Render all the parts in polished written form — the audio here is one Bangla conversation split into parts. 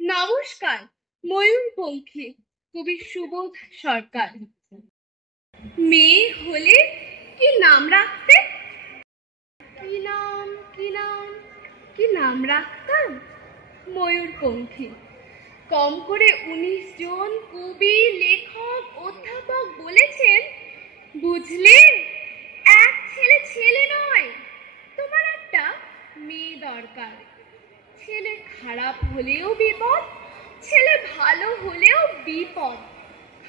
নমস্কার। ময়ূরপঙ্খী কবি সুবোধ সরকার। মেয়ে হলে কি নাম রাখতে? কি নাম কি নাম কি নাম রাখতাম? ময়ূরপঙ্খী। কম করে 19 জন কবি, লেখক, অধ্যাপক বলেছেন, বুঝলে, এক ছেলে ছেলে নয়, তোমার একটা মেয়ে দরকার। ছেলে খারাপ হলেও বিপদ, ছেলে ভালো হলেও বিপদ।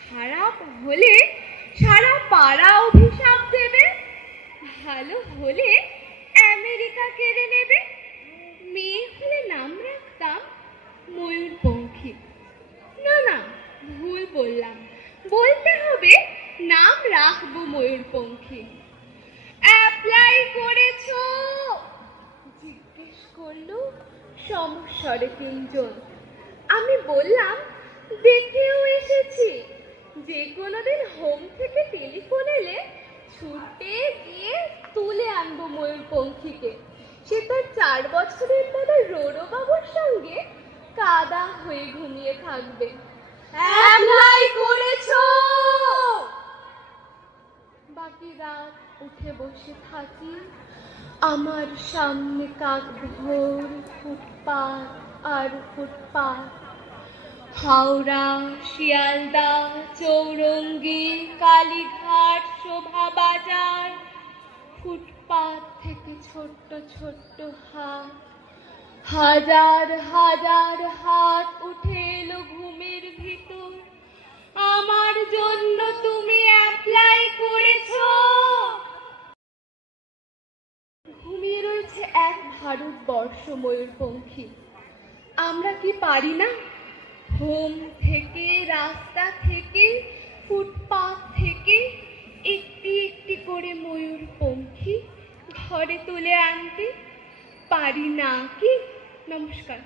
খারাপ হলে সারা পাড়া অভিশাপ দেবে, ভালো হলে আমেরিকা কেড়ে নেবে। মেয়ে হলে নাম রাখতাম ময়ূরপঙ্খী। না না, ভুল বললাম, বলতে হবে নাম রাখবো ময়ূরপঙ্খী। অ্যাপ্লাই করেছো? জিজ্ঞেস করলো সমস্বরে তিনজন। আমি বললাম, দেখেও এসেছি। যে কোনোদিন হোম থেকে টেলিফোন এলে ছুটে গিয়ে তুলে আনবো ময়ূরপঙ্খীকে। সে তার 4 বছরের দাদা রোরো বাবুর সঙ্গে কাদা হয়ে ঘুমিয়ে থাকবে। অ্যাপ্লাই করেছো? বাকি রাত উঠে বসে থাকি, আমার সামনে কাকভোর ফুটপাত আর ফুটপাত। হাওড়া, শিয়ালদা, চৌরঙ্গি, কালীঘাট, শোভাবাজার। ফুটপাত থেকে ছোট্ট ছোট্ট হাত, হাজার হাজার হাত উঠে এলো ঘুমের ভিতর। আমার জন্য তুমি অ্যাপ্লাই করেছো? ঘুমিয়ে রয়েছে এক ভারতবর্ষ ময়ূরপঙ্খী। আমরা কি পারি না হোম থেকে, রাস্তা থেকে, ফুটপাত থেকে একটি একটি করে ময়ূরপঙ্খী ঘরে তুলে আনতে? পারি না কি? নমস্কার।